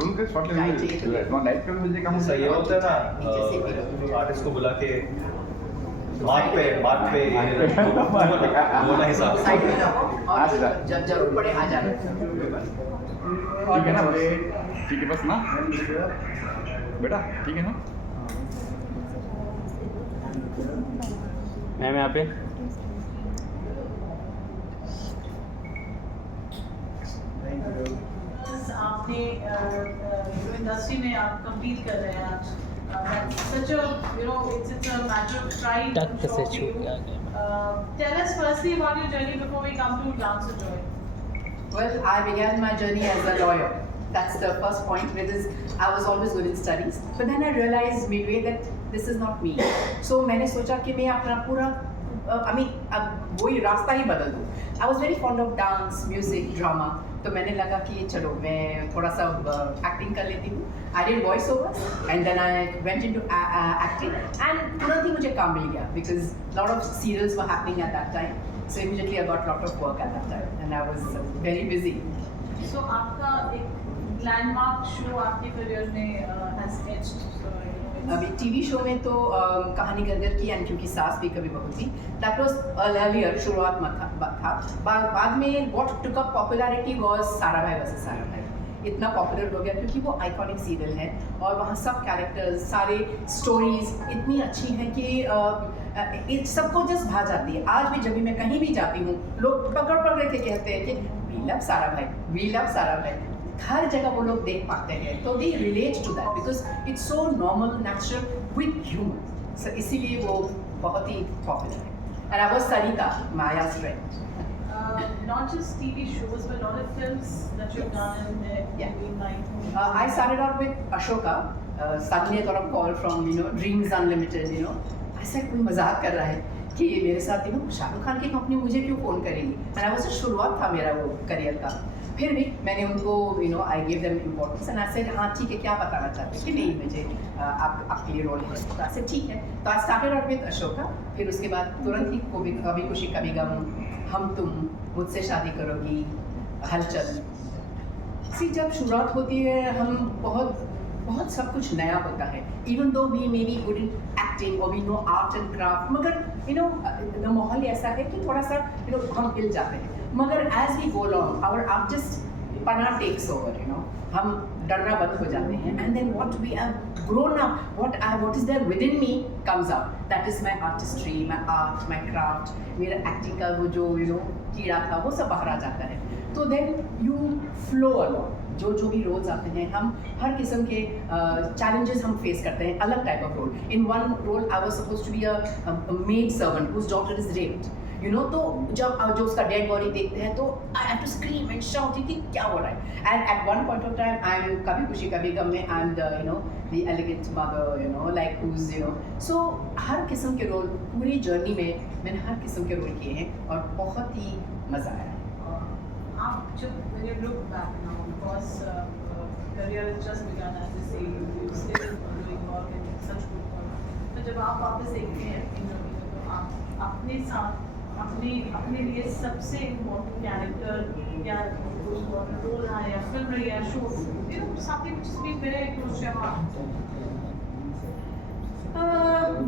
Role के shot लेने में लाइट का मुझे काम सही होता है ना आर्टिस्ट को बुला के मार्क पे वो ना हिसाब से साइड में रहो और जब जरूर पड़े आ जाना। ठीक है ना बस, ठीक है बस ना बेटा, ठीक है ना मैम यहाँ पे आपने जो इंडस्ट्री में आप compete कर रहे हैं आज, that's such a, you know, it's a matter of pride टक I'm से sure for छूट you. गया। Tell us firstly about your journey before we come to Dance with Joy. Well, I began my journey as a lawyer. That's the first point, because I was always good in studies. But then I realized midway that this is not me. So मैंने सोचा कि मैं अपना पूरा अब वही रास्ता ही बदल दूँ. I was very fond of dance, music, drama. तो मैंने लगा कि चलो मैं थोड़ा सा एक्टिंग कर लेती हूँ. I did voice overs and then I went into acting and तुरंत ही मुझे काम मिल गया because lot of serials were happening at that time. So immediately I got lot of work at that time and I was very busy. So आपका एक landmark show आपके career में has etched. So, you know, it's- अभी TV show में तो कहानी घर घर की एंड क्योंकि सास भी कभी बहू थी, दैट वाज अर्लियर, शुरुआत में था। बाद में what took up popularity was सारा भाई वर्सेस सारा भाई। इतना पॉपुलर हो गया क्योंकि वो आइकॉनिक सीरियल है और वहाँ सब कैरेक्टर्स, सारे स्टोरीज इतनी अच्छी हैं कि सबको जस्ट भा जाती है। आज भी जब भी मैं कहीं भी जाती हूँ, लोग पकड़ पकड़ के कहते हैं कि वी लव सारा भाई, वी लव सारा भाई। हर जगह वो लोग देख पाते हैं, तो they relate to that because it's so normal, natural with humour. So इसीलिए वो बहुत ही पॉपुलर है। एंड आई वाज सरिता, माया's friend. Not just TV shows, but a lot of films that you've done in the Yeah. like. I started out with Ashoka. Suddenly I got a call from Dreams Unlimited. ऐसा कोई मजाक कर रहा है कि मेरे साथ शाहरुख खान की कंपनी मुझे क्यों फ़ोन करेगी। एंड आई वाज शुरुआत था मेरा वो करियर का। फिर भी मैंने उनको I give them importance and I said हाँ ठीक है, क्या बताना चाहते हैं कि नहीं मुझे आपके लिए रोल है। तो आई सेड ठीक है। तो I started out with Ashoka, फिर उसके बाद तुरंत ही कभी खुशी कभी गम, हम तुम, मुझसे शादी करोगी, हलचल। जब शुरुआत होती है हम बहुत सब कुछ नया होता है। Even though we may be good in acting और we know art and craft, मगर माहौल ऐसा है कि थोड़ा सा हम हिल जाते हैं। मगर as we go long our artist पना टेक्स ओवर, हम डरना बंद हो जाते हैं and then what we have grown up, what is there with in me comes out. That is my artistry, my art, my craft, मेरा acting का वो जो कीड़ा था वो सब बाहर आ जाता है। तो देन यू फ्लो अलॉन्ग। जो भी रोल्स आते हैं, हम हर किस्म के चैलेंजेस हम फेस करते हैं, अलग type of role. In one role I was supposed to be a maid servant whose daughter is raped, तो जब जो उसका डेड बॉडी देखते हैं तो I have to scream and shout कि क्या हो रहा है। And at one point of time I am Kabhi Khushi Kabhie Gham में I am the elegant mother, like whose so हर किस्म के रोल पूरी जर्नी में मैंने हर किस्म के रोल किए हैं और बहुत ही मज़ा आया है। आप जब when you look back now, because career has just begun, as they say, you still doing work and such good work. तो जब आप वापस देखते हैं अपनी जर्नी में, तो आप अपने साथ अपने लिए सबसे इम्पोर्टेंट कैरेक्टर या रोल रहा है या फिल्म रही है, show, something which has been very close to your heart.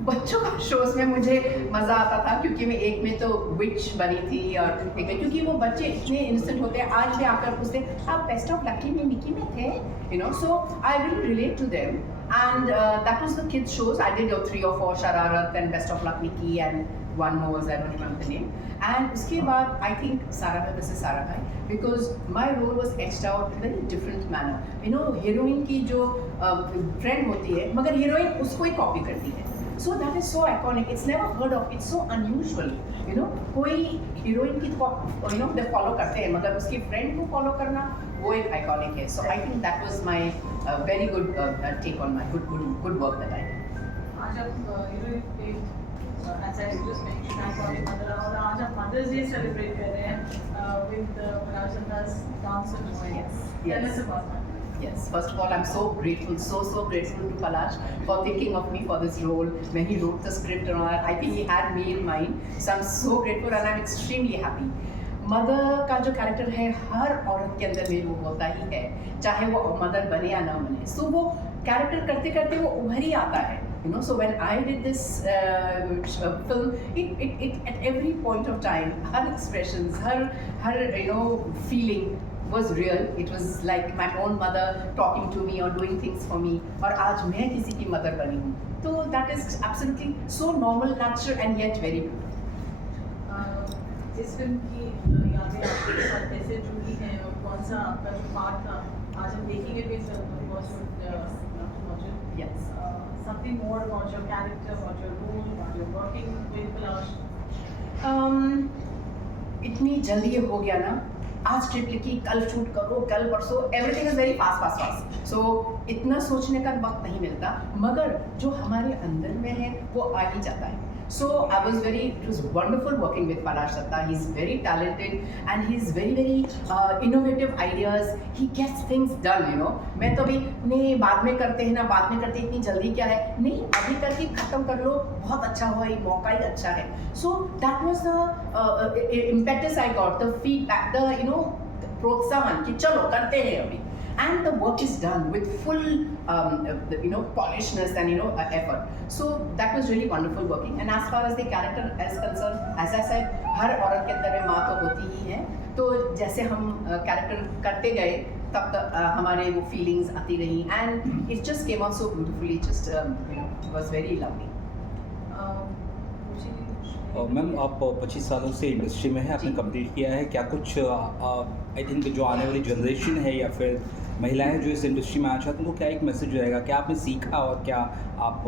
बच्चों का शोज में मुझे मज़ा आता था क्योंकि मैं एक में तो विच बनी थी और एक में, क्योंकि वो बच्चे इतने इंस्टेंट होते हैं, आज भी आकर पूछते हैं आप बेस्ट ऑफ लकी में मिकी में थे, so I really relate to them and that was the kids shows. I did 3 or 4 Shararat and best of luck Mickey and one more was I don't remember the name. And उसके बाद I think सारा भाई versus सारा भाई, because my role was etched out in a very different manner. Heroine की जो friend होती है मगर हीरोइन उसको ही कॉपी करती है, so that is so iconic. It's never heard of. It's so unusual. कोई हीरोइन की they follow करते हैं मगर उसकी फ्रेंड को फॉलो करना वो एक आइकॉनिक है। So I think that was my very good take on my good work that I did. आज आप as I just mentioned, I call it mother, और आज आप Mother's Day celebrate कर रहे हैं with Rajendras Dance with Joy. Tell us about that. Yes, first of all, I'm so grateful, so grateful to Palash for thinking of me for this role. When he wrote the script and all that, I think he had me in mind. So I'm so grateful and I'm extremely happy. Mother का जो character है हर औरत के अंदर में वो होता ही है, चाहे वो मदर बने या ना बने। सो वो कैरेक्टर करते करते वो उभर ही आता है, you know. So when I did this film, it at every point of time, her expressions, her you know feeling was real. It was like my own mother talking to me or doing things for me. और आज मैं किसी की mother बनी हूँ, तो that is absolutely so normal, natural and yet very good. इस film की यादें आपके साथ कैसे जुड़ी हैं और कौन सा आपका जो पार्ट था आज हम देखेंगे भी Yes. Something more about your character, about your role, about your working with Palash. इतनी जल्दी ये हो गया ना, आज ट्रिप लिखी, कल शूट करो, कल परसों, एवरीथिंग इज वेरी फास्ट। सो इतना सोचने का वक्त नहीं मिलता, मगर जो हमारे अंदर में है वो आ ही जाता है। So I was it was wonderful working with Palash Datta. He's very talented and he's very innovative ideas. He gets things done, you know. मैं तो अभी नहीं बाद में करते हैं ना, बाद में करते इतनी जल्दी क्या है, नहीं अभी करके खत्म कर लो, बहुत अच्छा हुआ, ये मौका ही अच्छा है। So that was the impetus I got, the feedback, the you know प्रोत्साहन कि चलो करते हैं अभी। And the work is done with full, you know, polishness and you know effort. So that was really wonderful working. And as far as the character is concerned, as I said, हर औरत के अंदर में माँ तो होती ही है। तो जैसे हम कैरेक्टर करते गए, तब तक हमारे वो फीलिंग्स आती रही, and it just came out so beautifully. Just you know, it was very lovely. Ma'am आप 25 सालों से इंडस्ट्री में हैं, आपने कंप्लीट किया है, क्या कुछ आई थिंक जो आने वाली जनरेशन है या फिर महिलाएं जो इस इंडस्ट्री में आना चाहती हैं, उनको क्या एक मैसेज रहेगा, क्या आपने सीखा और क्या आप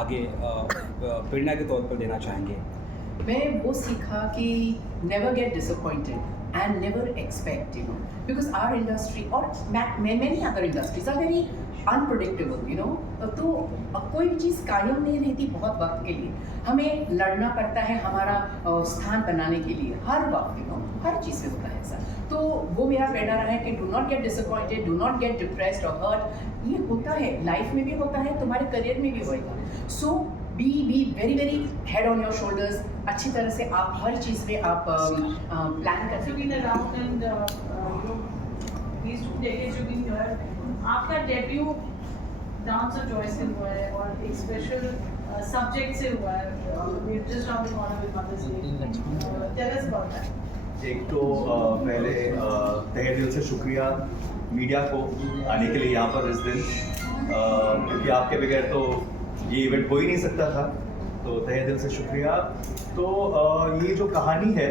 आगे प्रेरणा के तौर पर देना चाहेंगे? मैं वो सीखा कि never get disappointed and never expect, you know, because our industry और many other industries are very unpredictable, you know. तो कोई भी चीज़ कायम नहीं रहती बहुत वक्त के लिए, हमें लड़ना पड़ता है हमारा स्थान बनाने के लिए हर वक्त, you know, हर चीज़ में होता है ऐसा। तो वो मेरा प्रेरणा रहा है कि do not get disappointed, do not get depressed और हर्ट। ये होता है, लाइफ में भी होता है, तुम्हारे करियर में भी होएगा। So be very head on your shoulders, अच्छी तरह से आप हर चीज़ पे आप प्लान कर सकते। आपका डेब्यू डांस और जॉय से हुआ है और एक स्पेशल सब्जेक्ट से हुआ है, just round the corner with Mother's Day. Tell us about that. एक तो पहले तहे दिल से शुक्रिया मीडिया को आने के लिए यहाँ पर इस दिन, क्योंकि आपके बगैर तो ये इवेंट हो ही नहीं सकता था, तो तहे दिल से शुक्रिया। तो ये जो कहानी है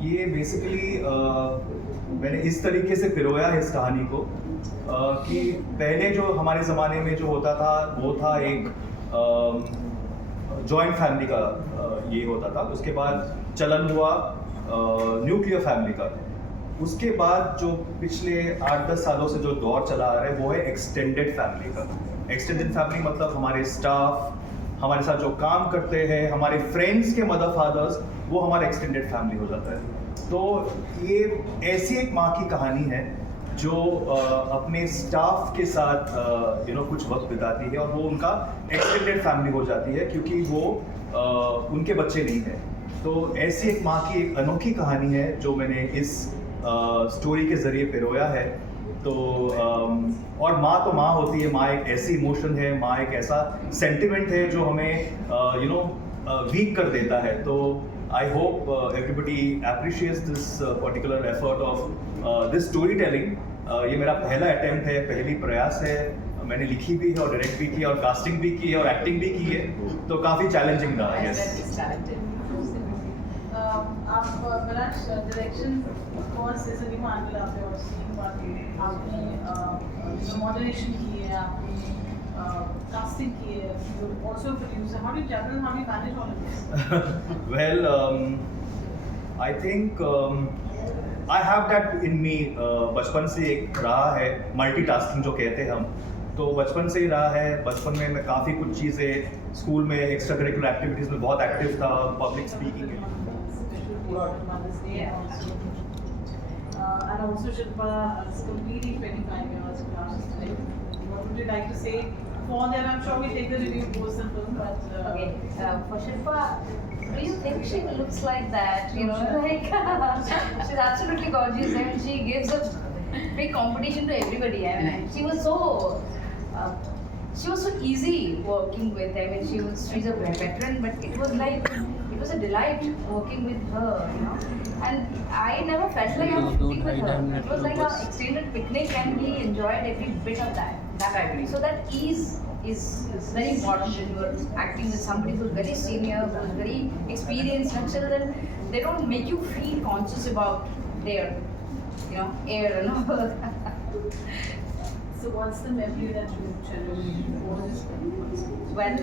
ये बेसिकली मैंने इस तरीके से पिरोया है इस कहानी को कि पहले जो हमारे ज़माने में जो होता था वो था एक जॉइंट फैमिली का ये होता था, उसके बाद चलन हुआ न्यूक्लियर फैमिली का, उसके बाद जो पिछले 8-10 सालों से जो दौर चला आ रहा है वो है एक्सटेंडेड फैमिली का। एक्सटेंडेड फैमिली मतलब हमारे स्टाफ, हमारे साथ जो काम करते हैं, हमारे फ्रेंड्स के मदर फादर्स, वो हमारा एक्सटेंडेड फैमिली हो जाता है। तो ये ऐसी एक माँ की कहानी है जो अपने स्टाफ के साथ यू नो कुछ वक्त बिताती है और वो उनका एक्सटेंडेड फैमिली हो जाती है क्योंकि वो उनके बच्चे नहीं हैं। तो ऐसी एक माँ की एक अनोखी कहानी है जो मैंने इस स्टोरी के ज़रिए पिरोया है। तो और माँ तो माँ होती है, माँ एक ऐसी इमोशन है, माँ एक ऐसा सेंटिमेंट है जो हमें यू नो वीक कर देता है। तो I hope everybody appreciates this particular effort of this story telling. ये मेरा पहला अटेम्प्ट है, पहली प्रयास है, मैंने लिखी भी है और डायरेक्ट भी की और कास्टिंग भी की है और एक्टिंग भी की है, तो काफ़ी चैलेंजिंग रहा है। आप पलाश डायरेक्शन कोर्स से भी मान लिया आपने और सीन बात आपने मॉडरेशन की है, आपने कास्टिंग की है, also producer, how do you juggle, how do you manage all of this? Well I think I have that in me, बचपन से एक रहा है मल्टीटास्किंग जो कहते हैं हम, तो बचपन से ही रहा है। बचपन में मैं काफ़ी कुछ चीज़ें स्कूल में एक्स्ट्रा करिकुलर एक्टिविटीज़ में बहुत एक्टिव था, पब्लिक स्पीकिंग है। And also Shilpa is completing 25 years classes today. What would you like to say for them? I'm sure we'll take the review post the film, but Okay, for Shilpa, do you think she looks like that? You know, like she's absolutely gorgeous and she gives a big competition to everybody. I mean, she was so easy working with. I mean, she's a veteran, but it was a delight working with her. You know, and I never felt like I was shooting with her. It was like an extended picnic, and we enjoyed every bit of that. I agree. So that ease is very important when you are acting with somebody who's very senior, who's very experienced, and so then they don't make you feel conscious about their, air and all. so what's the memory that you cherish for this film? Well,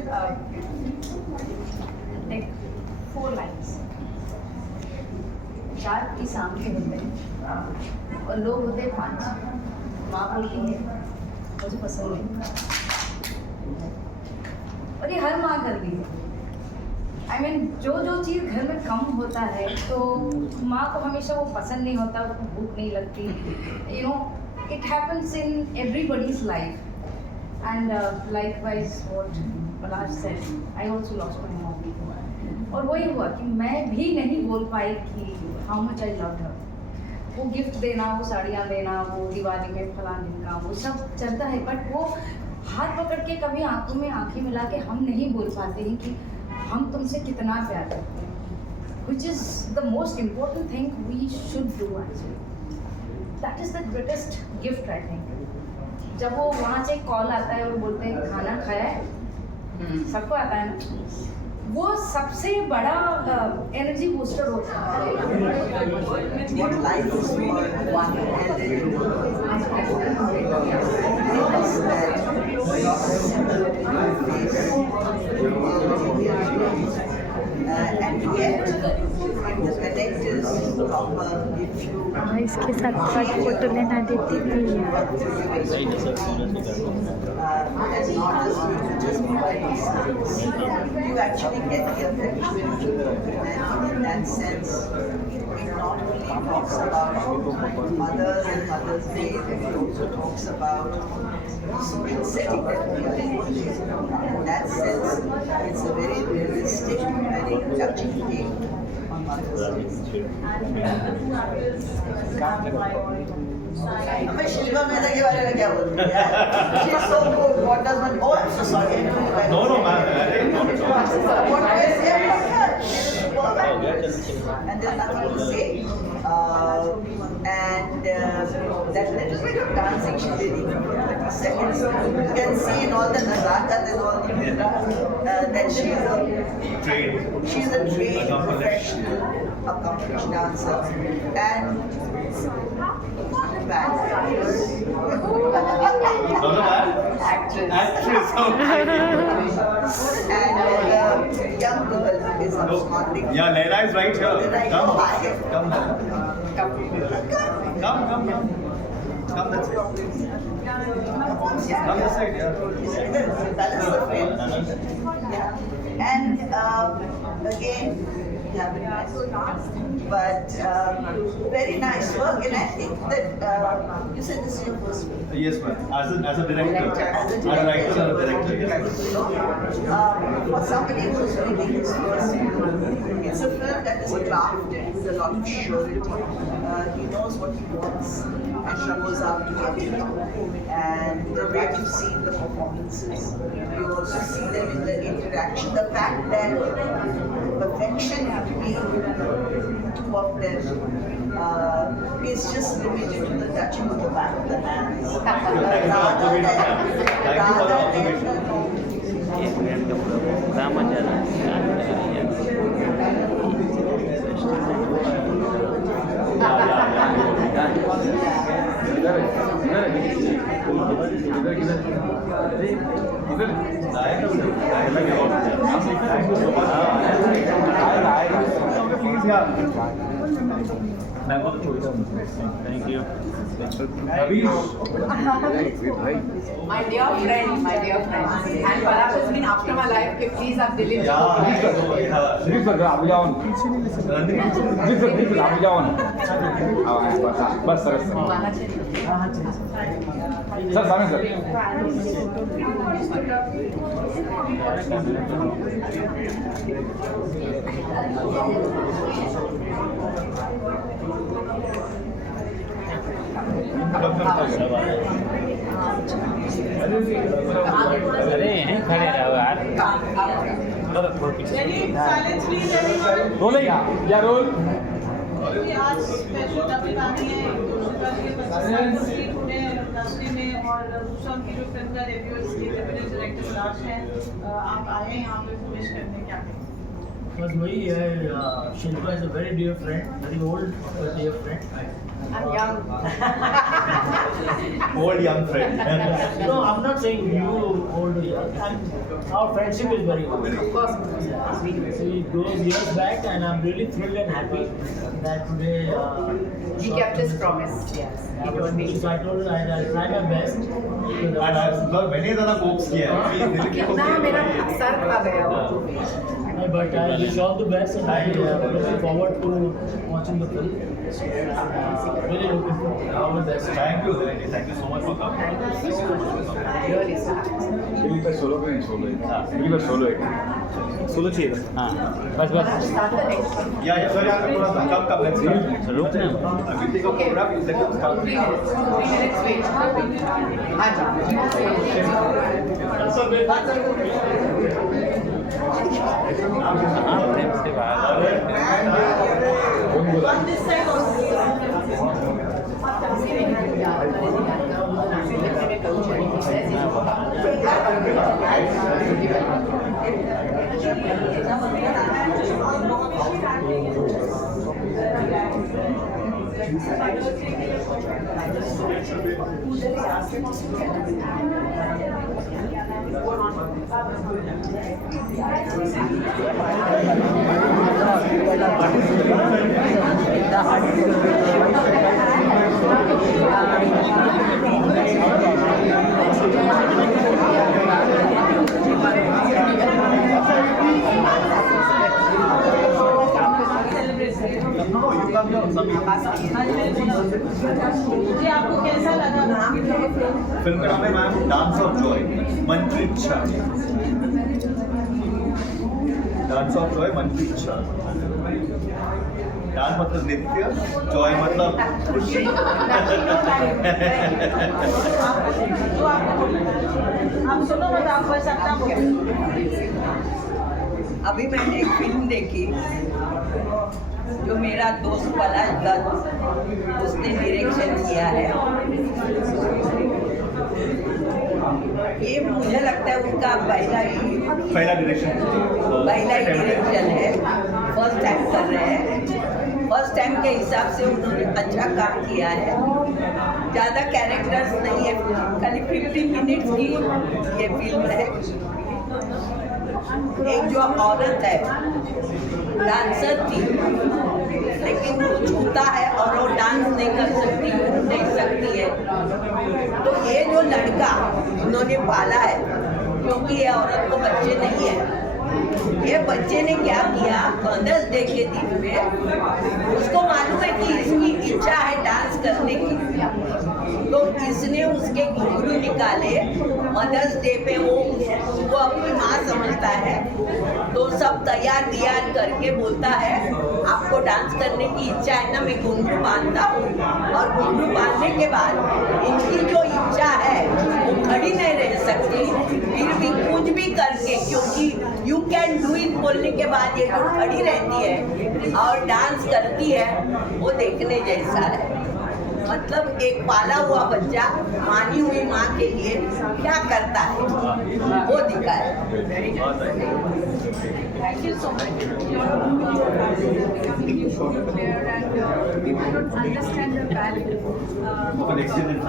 like 4 lines. 4 की शाम के होते हैं और लोग होते हैं 5. माँ बोलती है मुझे पसंद नहीं, और ये हर माँ करती है. I mean, जो चीज़ घर में कम होता है तो माँ को हमेशा वो पसंद नहीं होता, उसको भूख नहीं लगती. It happens in everybody's life. And likewise what Palash said, I also lost my mom. और वही हुआ कि मैं भी नहीं बोल पाई कि how much I loved her. वो गिफ्ट देना, वो साड़ियाँ देना, वो दिवाली में फलां दिन का, वो सब चलता है, बट वो हाथ पकड़ के कभी आंखों में आंखें मिला के हम नहीं बोल पाते हैं कि हम तुमसे कितना प्यार करते हैं, which is the most important thing we should do actually. That is the greatest gift I think. जब वो वहाँ से कॉल आता है और बोलते हैं खाना खाया है, सबको आता है ना, वो सबसे बड़ा एनर्जी बूस्टर होता है. What life is for one and yet the connectors proper if you इसके साथ साथ फोटो लेना देती थी. and not just providing service, you actually get the affection, and in that sense it not only talks about mothers and Mother's Day, but it also talks about the social setting that we are in. In that sense, it's a very realistic, very touching take on Mother's Day. मैं शिल्पा मेहता के बारे में क्या बोलूँ यार? She is so good. What does one? Oh, I'm so sorry. No, ma'am. What do I say about her? She's a superb actress, and there's nothing to say. And that little bit of dancing she did even for 30 seconds, you can see in all the nazakat and all the that she's a trained professional, accomplished dancer, and not a bad actress. Actress. And the young girl is absconding. Yeah, Leila is right here. Come. Come this way. Come this side, yeah. That is the film. Yeah. And again, yeah, but very nice work, and I think that you said this is your first film. Yes, ma'am. As a director. As a writer and a director. Yes. For somebody who's making his first film, it's a film that is crafted with a lot of surety. He knows what he wants and shows up to get it. And the way you've seen the performances, you also see them in the interaction. The fact that perfection between two of them is just limited to the touching of the back of the hands. Please, yeah. मैं बहुत छोटा हूँ thank you अभी My dear friend, and Parag has been after my life. Please, आप दिल्ली में Please sir, आप जाओ ना. Please sir, आप जाओ ना. बस सर. आना चाहिए. सर सामने सर. अरे यहीं खड़े रहो यार Ready? Silence please everyone. Roll है या रोल. क्योंकि आज स्पेशल डबल गाने हैं दूसरा के 25 साल टुडे इंडस्ट्री में और दूसरा की जो फिल्म का डेब्यू इसके डेब्यू डायरेक्टर लाश है आप आए यहाँ पे विश करने क्या कहेंगे बस वही है Shilpa is a very dear friend very old dear friend I'm young. old young friend. No, I'm not saying you old or young. Our friendship is very old. Of course. So it goes years back, and I'm really thrilled and happy that today. He kept his promise. Yes. He told me. So I told her I'll try my best. मैंने ज़्यादा Cokes किया है कितना मेरा sir खा गया वो. But I wish all the best, and I looking forward to watching the film. Really looking forward. All the best. Thank you so much for coming. Thank you so much. Really, sir. Delhi पे solo पे नहीं solo है. दिल्ली पे solo है. Solo चाहिए था हाँ बस Start the next one. या सर यहाँ पे थोड़ा कम let's start. रुक ना अभी देखो program let us start. 3 minutes wait. हाँ फ्रेम से बाहर On this side also. जी आपको कैसा लगा फिल्म का नाम है ma'am dance of Joy Manpreet Shah. Dance of Joy Manpreet Shah. Dance मतलब नृत्य, जॉय मतलब खुशी. आप सुनो मत आप बस अपना अभी मैंने एक फिल्म देखी जो मेरा दोस्त पलाश दत्त उसने डायरेक्शन किया है. ये मुझे लगता है उनका पहला ही डायरेक्शन है. फर्स्ट टाइम कर रहे हैं. फर्स्ट टाइम के हिसाब से उन्होंने अच्छा काम किया है. ज़्यादा कैरेक्टर्स नहीं है, खाली 15 मिनट्स की ये फिल्म है. एक जो औरत है डांसर थी लेकिन वो छूता है और वो डांस नहीं कर सकती, नहीं सकती है. तो ये जो लड़का उन्होंने पाला है क्योंकि ये औरत को बच्चे नहीं है. ये बच्चे ने क्या किया मदर्स डे के दिन में उसको मालूम है कि इसकी इच्छा है डांस करने की तो इसने उसके घुंघरू निकाले. मदर्स डे पे वो उसको अपनी माँ समझता है तो सब तैयार करके बोलता है आपको डांस करने की इच्छा है ना, मैं घुंघरू बांधता हूँ. और घुंघरू बांधने के बाद इनकी जो इच्छा है वो खड़ी नहीं रह सकती, फिर भी कुछ भी करके क्योंकि यू कैन डू इट बोलने के बाद ये जो खड़ी रहती है और डांस करती है वो देखने जैसा है. मतलब एक पाला हुआ बच्चा मानी हुई माँ के लिए क्या करता है वो दिखाया. Thank you so much. People don't understand the value of an extended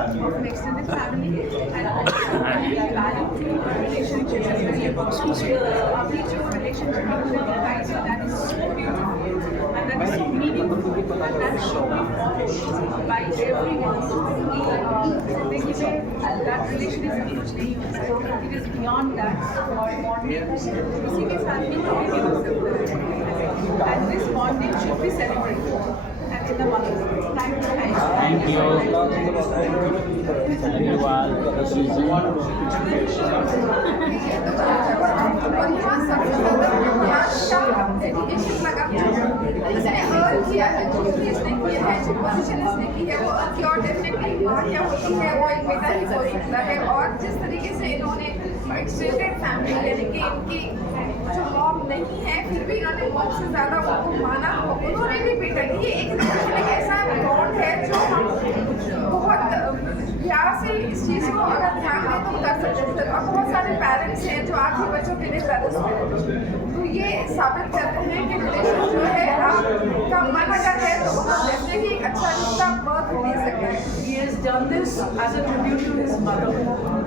family. and value to relationships is very important. Our relationship that is so beautiful, and the that is so meaningful, and that show by everyone. Zindagi mein that relation is सब कुछ नहीं होता है. It is beyond that. और bonding किसी के साथ भी कभी नहीं हो सकता है. And this bonding should be celebrated. And in the mother's day. Thank you. Thank you. Thank you all. और यहाँ सबसे ज़्यादा यहाँ का डेडिकेशन लगा इसने अर्न किया है, जो भी इसने किया है, जो पोजीशन इसने की है वो अर्न किया और डेफिनेटली माँ क्या होती है वो एक बेटा ही हो सकता है। और जिस तरीके से इन्होंने एक्सटेंडेड फैमिली यानी कि इनकी जो मॉम नहीं है फिर भी इन्होंने मॉम से ज़्यादा उनको माना, उन्होंने भी बेटा ये एक ऐसा बॉन्ड है जो हम बहुत प्यार से इस चीज़ को अगर ध्यान दें तो कर सकते हैं। और बहुत सारे पेरेंट्स हैं जो आपके बच्चों के लिए ब्रदर्स हैं, तो ये साबित करते हैं कि रिलेशन जो है आपका मन अगर है तो डेफिनेटली एक अच्छा रिश्ता बर्थ दे सकता है। He has done this as a tribute to his mother.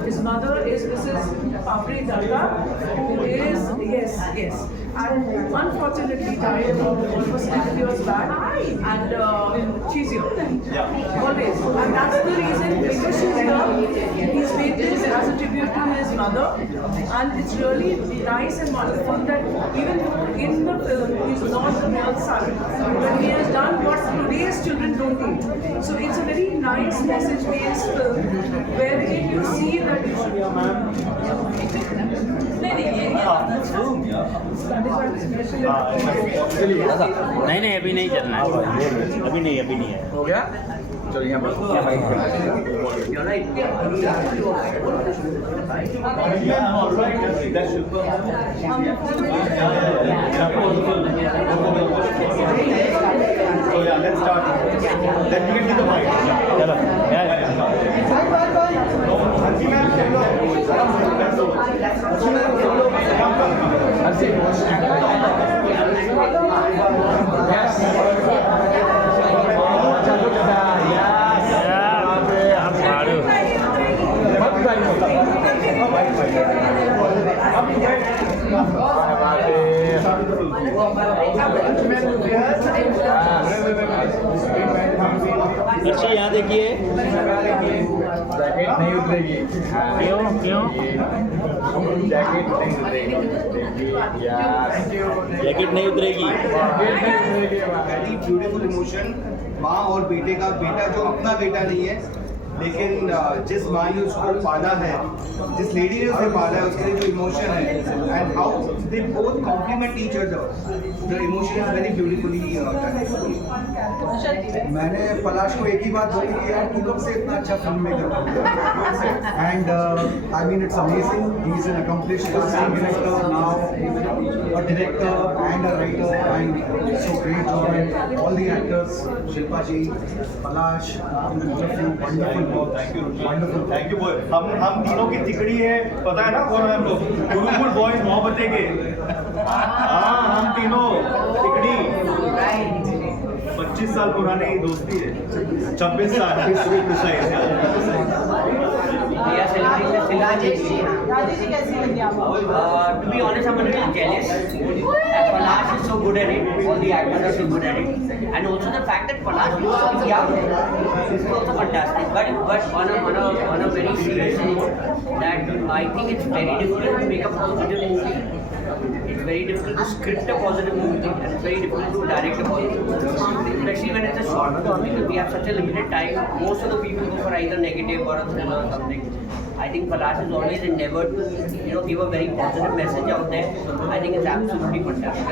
His mother is Mrs. Papri Datta, who is, yes, and unfortunately died almost 6 years back. And she's here, always. And that's the reason because she's here, he's made this as a tribute to his mother. And it's really nice and wonderful that even though in the film he's not the real son, but he has done what today's children don't need. So it's a very nice message-based film wherein you see that you should. नहीं अभी नहीं चलना है. अभी नहीं है. हो गया चलो यहाँ पर So yeah, let's start. Let me get to the mic. चलो. अच्छी यहाँ देखिए. जैकेट नहीं उतरेगी. क्यों? जैकेट नहीं उतरेगी यार. जैकेट नहीं उतरेगी. Very beautiful emotion. माँ और बेटे का, बेटा जो अपना बेटा नहीं है लेकिन जिस माँ ने उसको पाला है, जिस लेडी ने उसे पाला है, उसके लिए जो इमोशन है and how they both compliment each other, the emotion is very beautifully done. मैंने पलाश को एक ही बात बोली कि यार तू कब से इतना अच्छा फिल्म मेकर बन गया. And I mean it's amazing. He is an accomplished casting director, now a director and a writer, and so great job and all the actors, Shilpa ji, Palash, wonderful. Thank you boy. हम तीनों की तिकड़ी है, पता है ना कौन है हम लोग? ब्यूटीफुल बॉयज मोहब्बते के. हाँ, हम तीनों तिकड़ी. 25 साल पुरानी दोस्ती है. 26 साल. राजेश कैसी लगी आपको? To be honest, I'm a little jealous. Palash is so good at it. All the actors are so good at it, and also the fact that Palash looks so young is also fantastic. But on a very serious note, that I think it's very difficult to make a positive movie. It's very difficult to script a positive movie, and it's very difficult to direct a positive movie, especially when it's a short film because we have such a limited time. Most of the people go for either negative or a thriller or something. I think Palash has always endeavored to, give a very positive message out there. I think it's absolutely fantastic.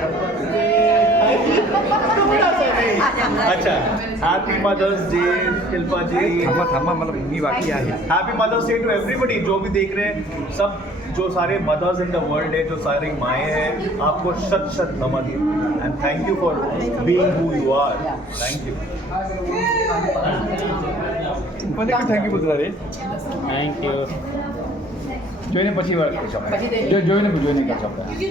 अच्छा, happy Mother's Day Shilpa ji. थांबा मतलब मी बाकी आहे. Happy Mother's Day to everybody जो भी देख रहे हैं, सब जो सारे मदर्स इन द वर्ल्ड है, जो सारी माएँ हैं, आपको शत नमन. And thank you for being who you are. Thank you. Thank you बोलता रे. Thank you. જોઈને પછી વાત કરી શકાય. જોઈને કરી શકાય.